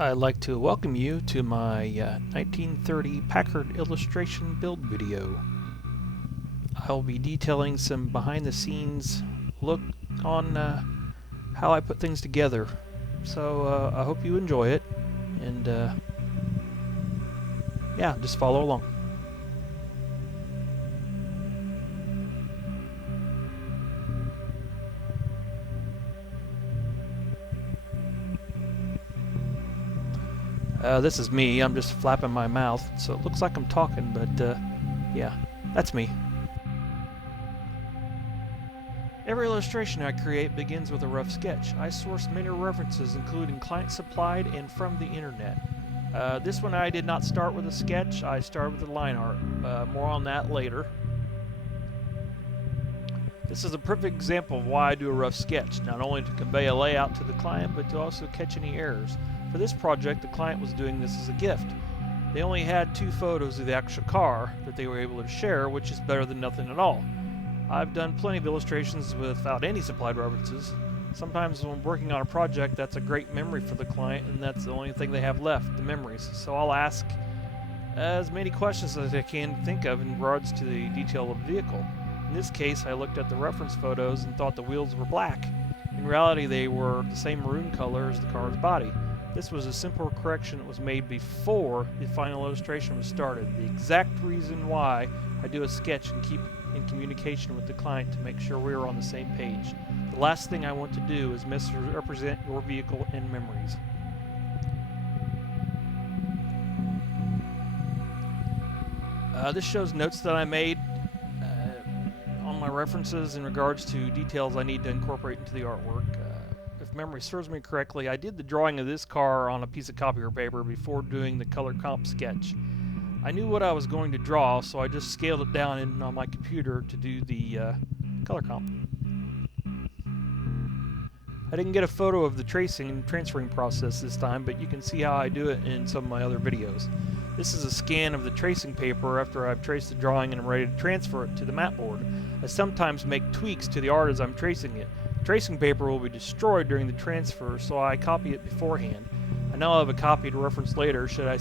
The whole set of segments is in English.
I'd like to welcome you to my 1930 Packard illustration build video. I'll be detailing some behind the scenes look on how I put things together. So I hope you enjoy it, and yeah, just follow along. This is me. I'm just flapping my mouth, so it looks like I'm talking, but yeah, that's me. Every illustration I create begins with a rough sketch. I source many references, including client-supplied and from the internet. This one I did not start with a sketch. I started with the line art. More on that later. This is a perfect example of why I do a rough sketch, not only to convey a layout to the client, but to also catch any errors. For this project, the client was doing this as a gift. They only had 2 photos of the actual car that they were able to share, which is better than nothing at all. I've done plenty of illustrations without any supplied references. Sometimes when working on a project, that's a great memory for the client, and that's the only thing they have left, the memories. So I'll ask as many questions as I can think of in regards to the detail of the vehicle. In this case, I looked at the reference photos and thought the wheels were black. In reality, they were the same maroon color as the car's body. This was a simple correction that was made before the final illustration was started. The exact reason why I do a sketch and keep in communication with the client to make sure we are on the same page. The last thing I want to do is misrepresent your vehicle and memories. This shows notes that I made on my references in regards to details I need to incorporate into the artwork. If memory serves me correctly, I did the drawing of this car on a piece of copier paper before doing the color comp sketch. I knew what I was going to draw, so I just scaled it down on my computer to do the color comp. I didn't get a photo of the tracing and transferring process this time, but you can see how I do it in some of my other videos. This is a scan of the tracing paper after I've traced the drawing and I'm ready to transfer it to the mat board. I sometimes make tweaks to the art as I'm tracing it. The tracing paper will be destroyed during the transfer, so I copy it beforehand. I now have a copy to reference later should I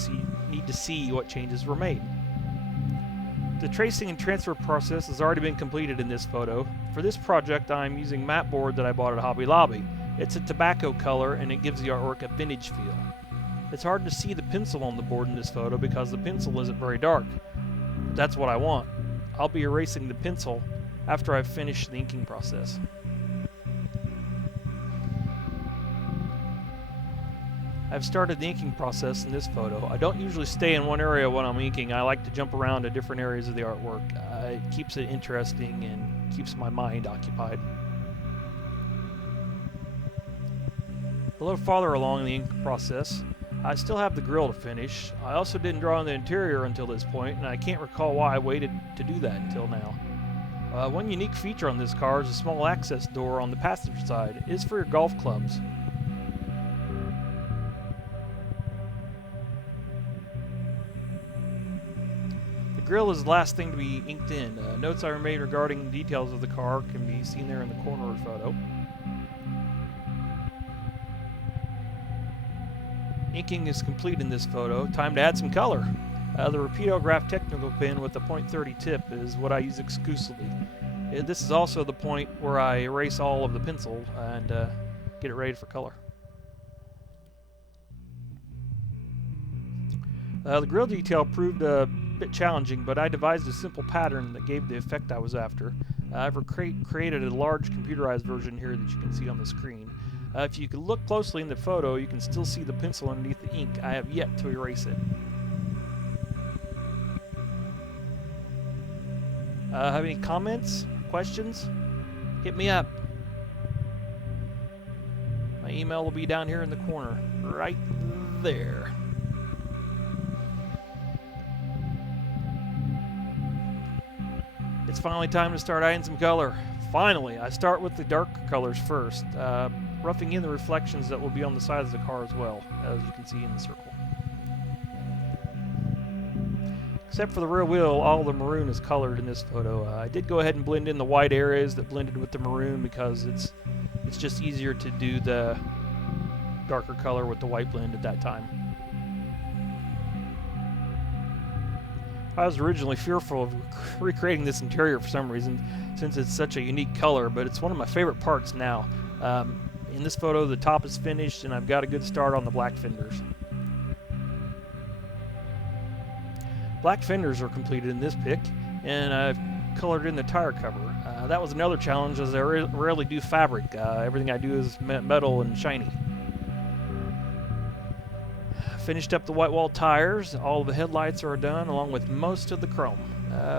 need to see what changes were made. The tracing and transfer process has already been completed in this photo. For this project, I'm using mat board that I bought at Hobby Lobby. It's a tobacco color and it gives the artwork a vintage feel. It's hard to see the pencil on the board in this photo because the pencil isn't very dark. But that's what I want. I'll be erasing the pencil after I've finished the inking process. I've started the inking process in this photo. I don't usually stay in one area when I'm inking. I like to jump around to different areas of the artwork. It keeps it interesting and keeps my mind occupied. A little farther along in the ink process, I still have the grille to finish. I also didn't draw on the interior until this point, and I can't recall why I waited to do that until now. One unique feature on this car is a small access door on the passenger side. It is for your golf clubs. The grille is the last thing to be inked in. Notes I made regarding the details of the car can be seen there in the corner of the photo. Inking is complete in this photo. Time to add some color. The Repeatograph technical pen with a .30 tip is what I use exclusively. This is also the point where I erase all of the pencil and get it ready for color. The grill detail proved a bit challenging, but I devised a simple pattern that gave the effect I was after. I've created a large computerized version here that you can see on the screen. If you can look closely in the photo, you can still see the pencil underneath the ink. I have yet to erase it. Have any comments, questions? Hit me up. My email will be down here in the corner, right there. It's finally time to start adding some color. Finally, I start with the darker colors first, roughing in the reflections that will be on the sides of the car as well, as you can see in the circle. Except for the rear wheel, all the maroon is colored in this photo. I did go ahead and blend in the white areas that blended with the maroon because it's just easier to do the darker color with the white blend at that time. I was originally fearful of recreating this interior for some reason, since it's such a unique color, but it's one of my favorite parts now. In this photo, the top is finished, and I've got a good start on the black fenders. Black fenders are completed in this pic, and I've colored in the tire cover. That was another challenge, as I rarely do fabric. Everything I do is metal and shiny. Finished up the white wall tires. All of the headlights are done, along with most of the chrome.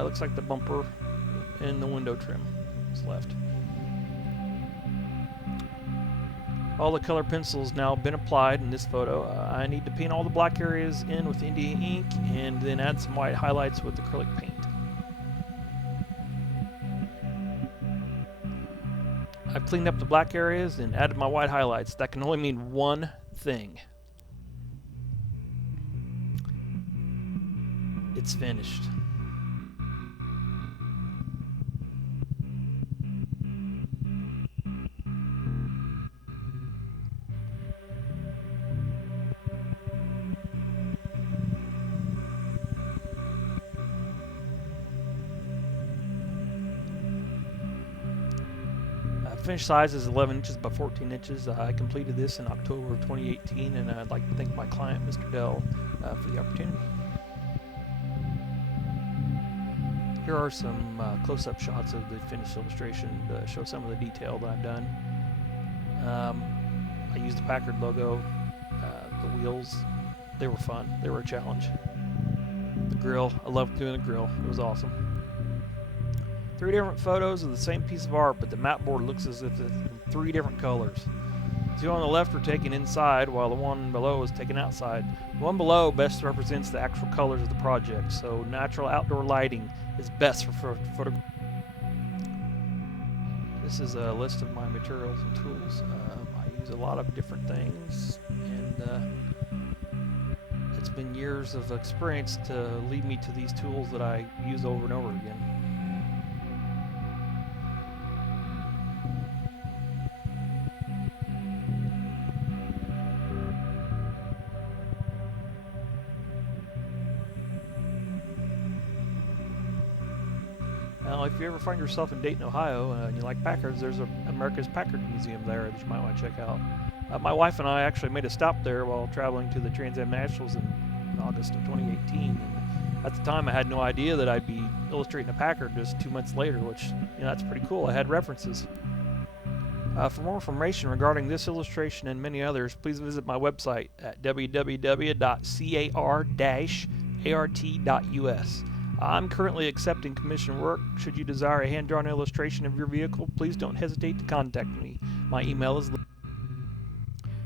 Looks like the bumper and the window trim is left. All the color pencils now been applied in this photo. I need to paint all the black areas in with India ink and then add some white highlights with acrylic paint. I've cleaned up the black areas and added my white highlights. That can only mean one thing. It's finished. Finished size is 11 inches by 14 inches. I completed this in October of 2018, and I'd like to thank my client, Mr. Dell, for the opportunity. Here are some close-up shots of the finished illustration to show some of the detail that I've done. I used the Packard logo, the wheels. They were fun. They were a challenge. The grill, I loved doing the grill. It was awesome. 3 different photos of the same piece of art, but the mat board looks as if it's in 3 different colors. The 2 on the left were taken inside, while the one below was taken outside. The one below best represents the actual colors of the project, so natural outdoor lighting is best for photography. This is a list of my materials and tools. I use a lot of different things, and it's been years of experience to lead me to these tools that I use over and over again. Now, if you ever find yourself in Dayton, Ohio, and you like Packards, there's America's Packard Museum there that you might want to check out. My wife and I actually made a stop there while traveling to the Trans Am Nationals in August of 2018. And at the time, I had no idea that I'd be illustrating a Packard just 2 months later, which, that's pretty cool. I had references. For more information regarding this illustration and many others, please visit my website at www.car-art.us. I'm currently accepting commission work. Should you desire a hand-drawn illustration of your vehicle, please don't hesitate to contact me. My email is...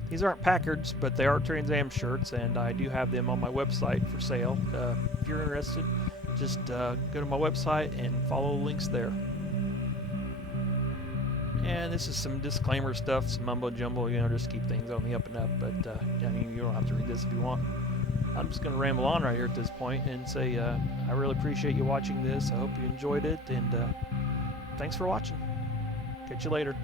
These aren't Packards, but they are Trans Am shirts, and I do have them on my website for sale. If you're interested, just go to my website and follow the links there. And this is some disclaimer stuff, some mumbo-jumbo, just keep things on the up and up, but you don't have to read this if you want. I'm just going to ramble on right here at this point and say I really appreciate you watching this. I hope you enjoyed it, and thanks for watching. Catch you later.